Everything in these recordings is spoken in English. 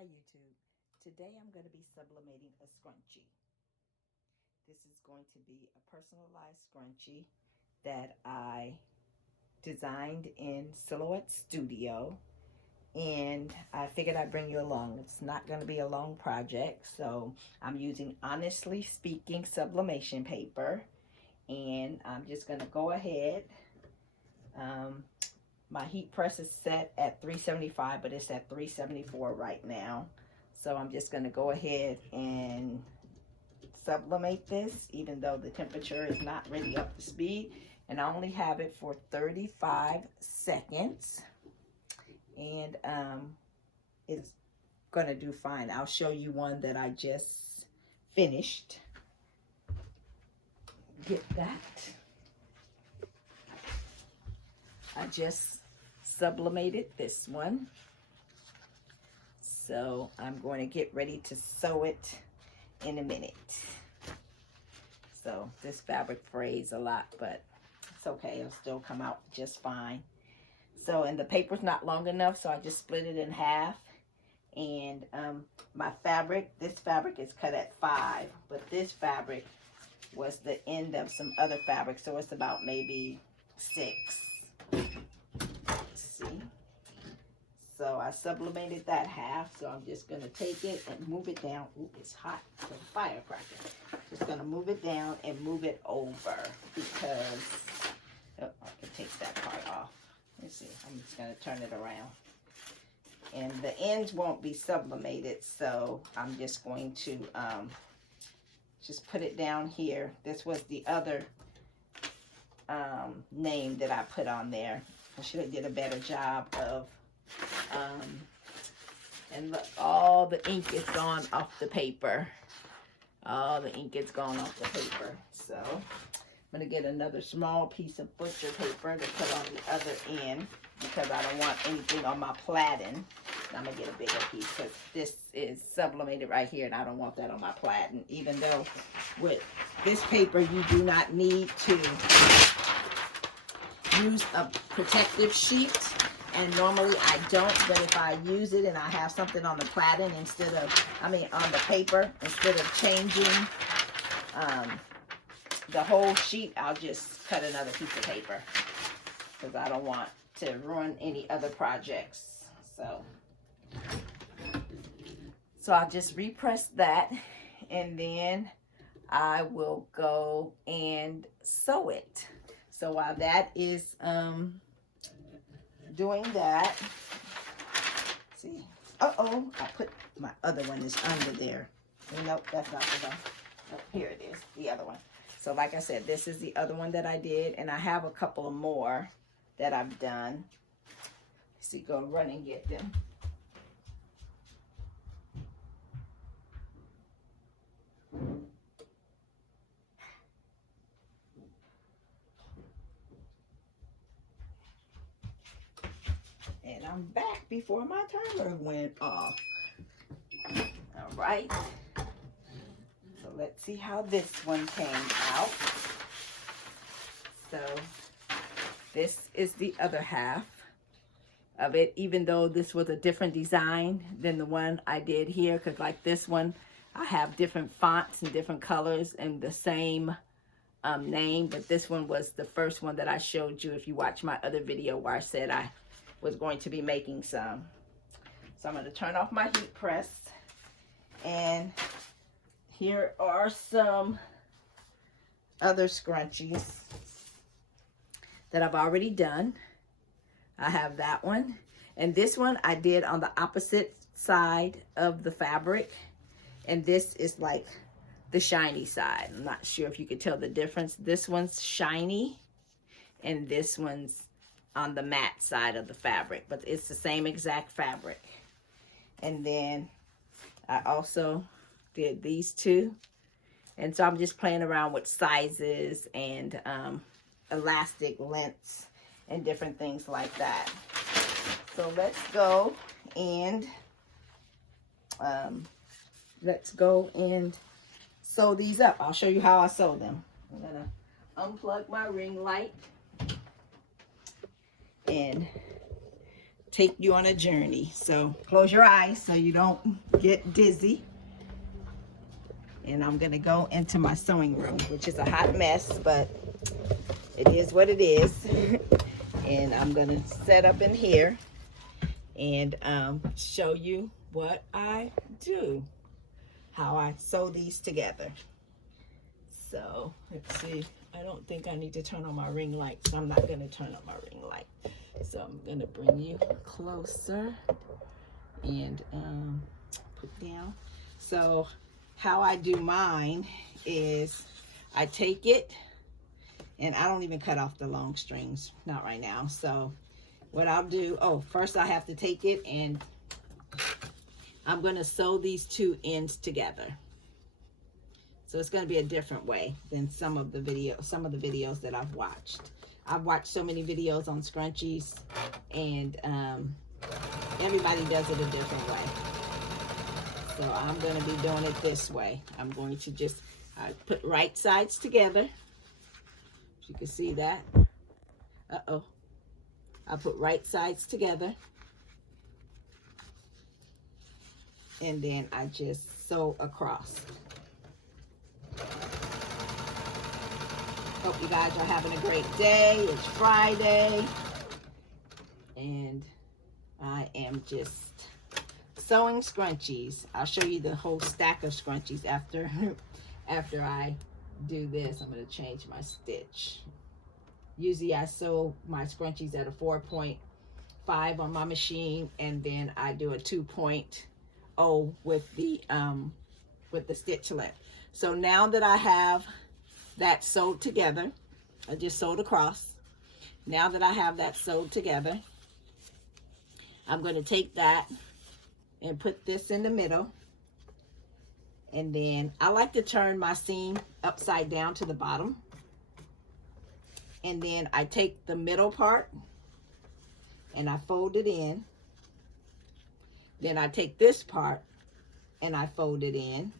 Hi YouTube. Today I'm going to be sublimating a scrunchie. This is going to be a personalized scrunchie that I designed in Silhouette Studio, and I figured I'd bring you along. It's not going to be a long project, so I'm using Honestly Speaking sublimation paper, and I'm just going to go ahead. My heat press is set at 375, but it's at 374 right now. So I'm just going to go ahead and sublimate this, even though the temperature is not really up to speed. And I only have it for 35 seconds. And it's going to do fine. I'll show you one that I just finished. Get that. I just sublimated this one, so I'm going to get ready to sew it in a minute. So this fabric frays a lot, but it's okay, it'll still come out just fine. So, and the paper's not long enough, so I just split it in half. And my fabric, this fabric is cut at 5, but this fabric was the end of some other fabric, so it's about maybe 6. See, so I sublimated that half, so I'm just going to take it and move it down. Ooh, it's hot, it's a firecracker. Just going to move it down and move it over, because I can take that part off. Let's see, I'm just going to turn it around, and the ends won't be sublimated, so I'm just going to just put it down here. This was the other name that I put on there. I should have did a better job of, and look, all the ink is gone off the paper. All the ink is gone off the paper. So I'm going to get another small piece of butcher paper to put on the other end, because I don't want anything on my platen. I'm going to get a bigger piece, because this is sublimated right here, and I don't want that on my platen, even though with this paper you do not need to use a protective sheet, and normally I don't, but if I use it and I have something on the platen instead of, on the paper, instead of changing the whole sheet, I'll just cut another piece of paper, because I don't want to ruin any other projects. So I'll just repress that, and then I will go and sew it. So while that is doing that, see, I put my other one is under there. Nope, that's not the one. Nope, here it is, the other one. So like I said, this is the other one that I did, and I have a couple of more that I've done. See, go run and get them. And I'm back before my timer went off. All right. So let's see how this one came out. So this is the other half of it, even though this was a different design than the one I did here, because like this one, I have different fonts and different colors and the same name, but this one was the first one that I showed you if you watch my other video where I said I was going to be making some. So I'm going to turn off my heat press, and here are some other scrunchies that I've already done. I have that one, and this one I did on the opposite side of the fabric, and this is like the shiny side. I'm not sure if you could tell the difference. This one's shiny, and this one's on the matte side of the fabric, but it's the same exact fabric. And then I also did these two, and so I'm just playing around with sizes and elastic lengths and different things like that. So let's go and sew these up. I'll show you how I sew them. I'm gonna unplug my ring light and take you on a journey. So close your eyes so you don't get dizzy. And I'm gonna go into my sewing room, which is a hot mess, but it is what it is. And I'm gonna set up in here and show you what I do, how I sew these together. So let's see, I don't think I need to turn on my ring light, so I'm not gonna turn on my ring light. So I'm gonna bring you closer and put down. So how I do mine is I take it, and I don't even cut off the long strings, not right now. So what I'll do, first I have to take it and I'm gonna sew these two ends together. So it's gonna be a different way than some of the videos that I've watched. I've watched so many videos on scrunchies, and everybody does it a different way. So I'm gonna be doing it this way. I'm going to just put right sides together. You can see that. I put right sides together, and then I just sew across. Hope you guys are having a great day. It's Friday, and I am just sewing scrunchies. I'll show you the whole stack of scrunchies after I do this. I'm going to change my stitch. Usually I sew my scrunchies at a 4.5 on my machine, and then I do a 2.0 with the stitch length. So now that I have that sewed together, I just sewed across. Now that I have that sewed together, I'm going to take that and put this in the middle. And then I like to turn my seam upside down to the bottom. And then I take the middle part and I fold it in. Then I take this part and I fold it in.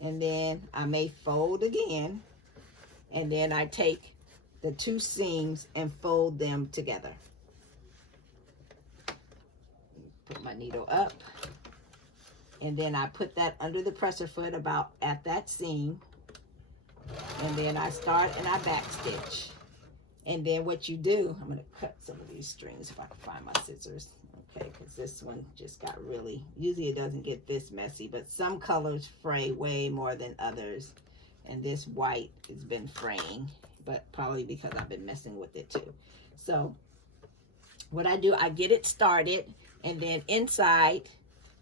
And then I may fold again. And then I take the two seams and fold them together. Put my needle up. And then I put that under the presser foot about at that seam. And then I start and I back stitch. And then what you do, I'm going to cut some of these strings if I can find my scissors. Okay, because this one just got really, usually it doesn't get this messy, but some colors fray way more than others. And this white has been fraying, but probably because I've been messing with it too. So what I do, I get it started, and then inside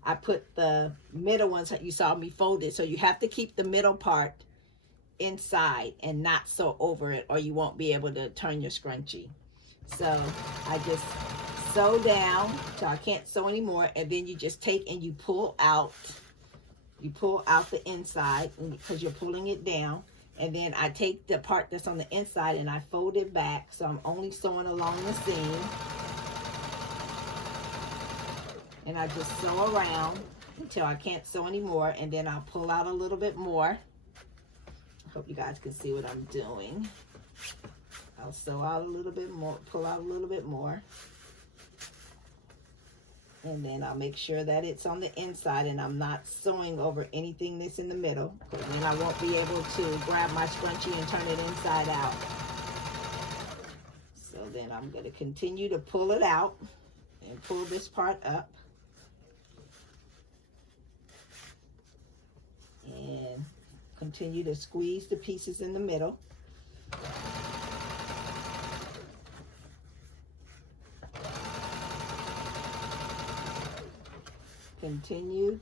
I put the middle ones that you saw me folded. So you have to keep the middle part inside and not sew over it, or you won't be able to turn your scrunchie. So I just sew down till I can't sew anymore, and then you just take and you pull out the inside because you're pulling it down. And then I take the part that's on the inside and I fold it back, so I'm only sewing along the seam. And I just sew around until I can't sew anymore, and then I'll pull out a little bit more. I hope you guys can see what I'm doing. I'll sew out a little bit more, pull out a little bit more. And then I'll make sure that it's on the inside and I'm not sewing over anything that's in the middle, because then I won't be able to grab my scrunchie and turn it inside out. So then I'm going to continue to pull it out and pull this part up. And continue to squeeze the pieces in the middle. Continue,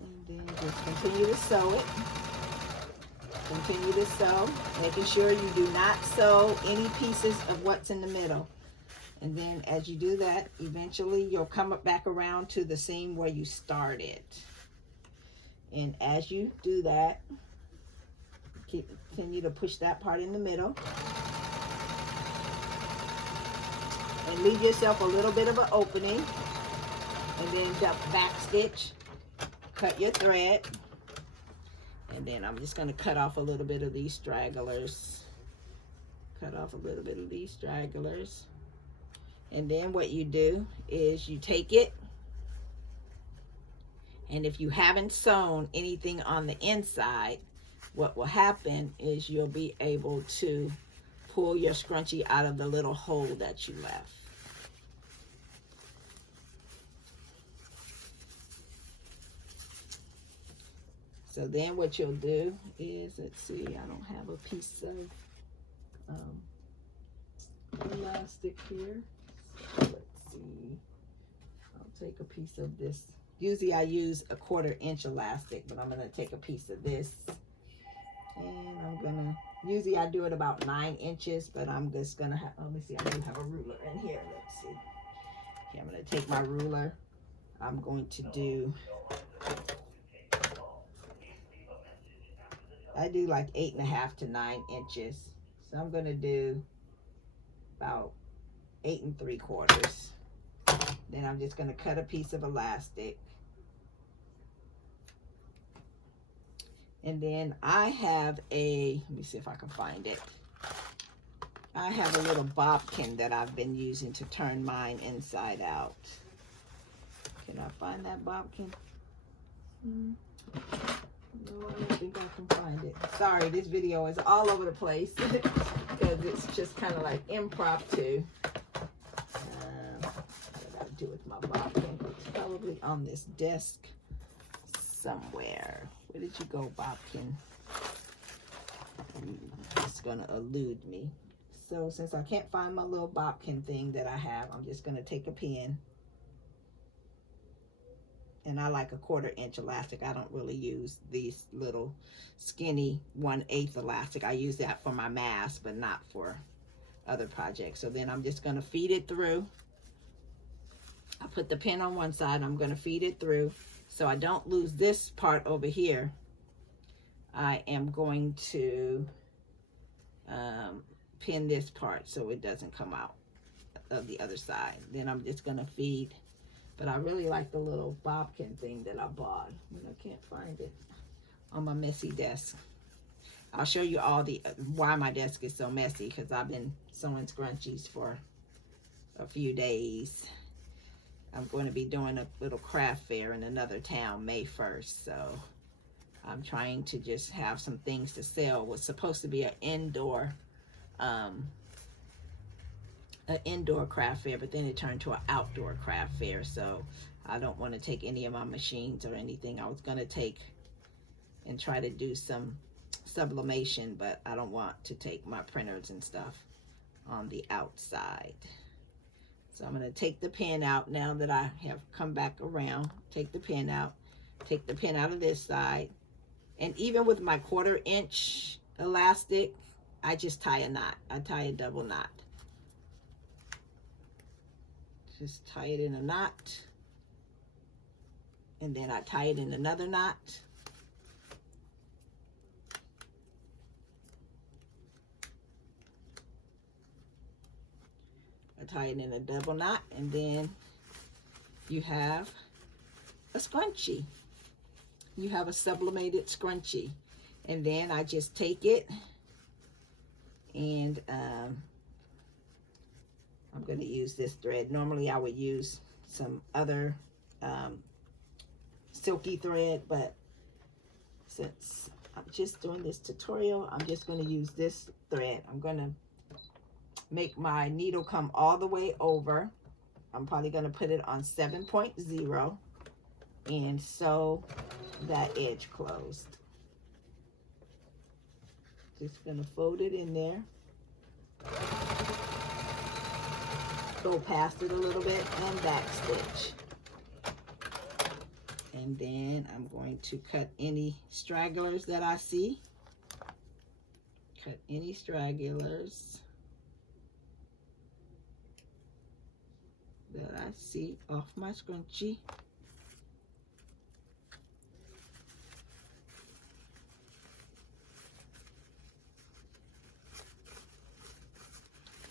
and then just continue to sew it. Continue to sew, making sure you do not sew any pieces of what's in the middle. And then as you do that, eventually you'll come back around to the seam where you started. And as you do that, continue to push that part in the middle. And leave yourself a little bit of an opening. And then back stitch, cut your thread. And then I'm just going to cut off a little bit of these stragglers, Cut off a little bit of these stragglers. And then what you do is you take it, and if you haven't sewn anything on the inside, what will happen is you'll be able to pull your scrunchie out of the little hole that you left. So then what you'll do is, let's see, I don't have a piece of elastic here. So let's see, I'll take a piece of this. Usually I use a 1/4 inch elastic, but I'm gonna take a piece of this, and I'm gonna, usually I do it about 9 inches, but I'm just gonna have, let me see, I do have a ruler in here, let's see. Okay, I'm gonna take my ruler. I'm going to do, I do like 8.5 to 9 inches. So I'm gonna do about 8 3/4. Then I'm just gonna cut a piece of elastic. And then I have a, let me see if I can find it. I have a little bobbin that I've been using to turn mine inside out. Can I find that bobbin? No, I don't think I can find it. Sorry, this video is all over the place because it's just kind of like impromptu. What I gotta do with my bobbin? It's probably on this desk somewhere. Where did you go, bobbin? It's gonna elude me. So since I can't find my little bobbin thing that I have, I'm just gonna take a pin. And I like a 1/4 inch elastic. I don't really use these little skinny 1/8 elastic. I use that for my mask, but not for other projects. So then I'm just gonna feed it through. I put the pin on one side, I'm gonna feed it through so I don't lose this part over here. I am going to pin this part so it doesn't come out of the other side. Then I'm just gonna feed, but I really like the little bobbin thing that I bought. I can't find it on my messy desk. I'll show you all the why my desk is so messy, because I've been sewing scrunchies for a few days. I'm going to be doing a little craft fair in another town May 1st, so I'm trying to just have some things to sell. It was supposed to be an indoor craft fair, but then it turned to an outdoor craft fair, so I don't want to take any of my machines or anything. I was going to take and try to do some sublimation, but I don't want to take my printers and stuff on the outside. So I'm going to take the pin out now that I have come back around. Take the pin out. Take the pin out of this side. And even with my 1/4 inch elastic, I just tie a knot. I tie a double knot. Just tie it in a knot. And then I tie it in another knot. I tie it in a double knot, and then you have a scrunchie. You have a sublimated scrunchie. And then I just take it and I'm going to use this thread. Normally I would use some other silky thread, but since I'm just doing this tutorial, I'm just going to use this thread. I'm going to make my needle come all the way over. I'm probably going to put it on 7.0 and sew that edge closed. Just going to fold it in there. Go past it a little bit and back stitch. And then I'm going to cut any stragglers that I see. Cut any stragglers that I see off my scrunchie.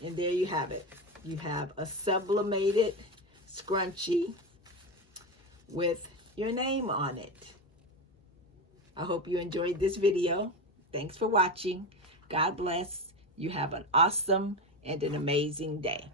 And there you have it. You have a sublimated scrunchie with your name on it. I hope you enjoyed this video. Thanks for watching. God bless. You have an awesome and an amazing day.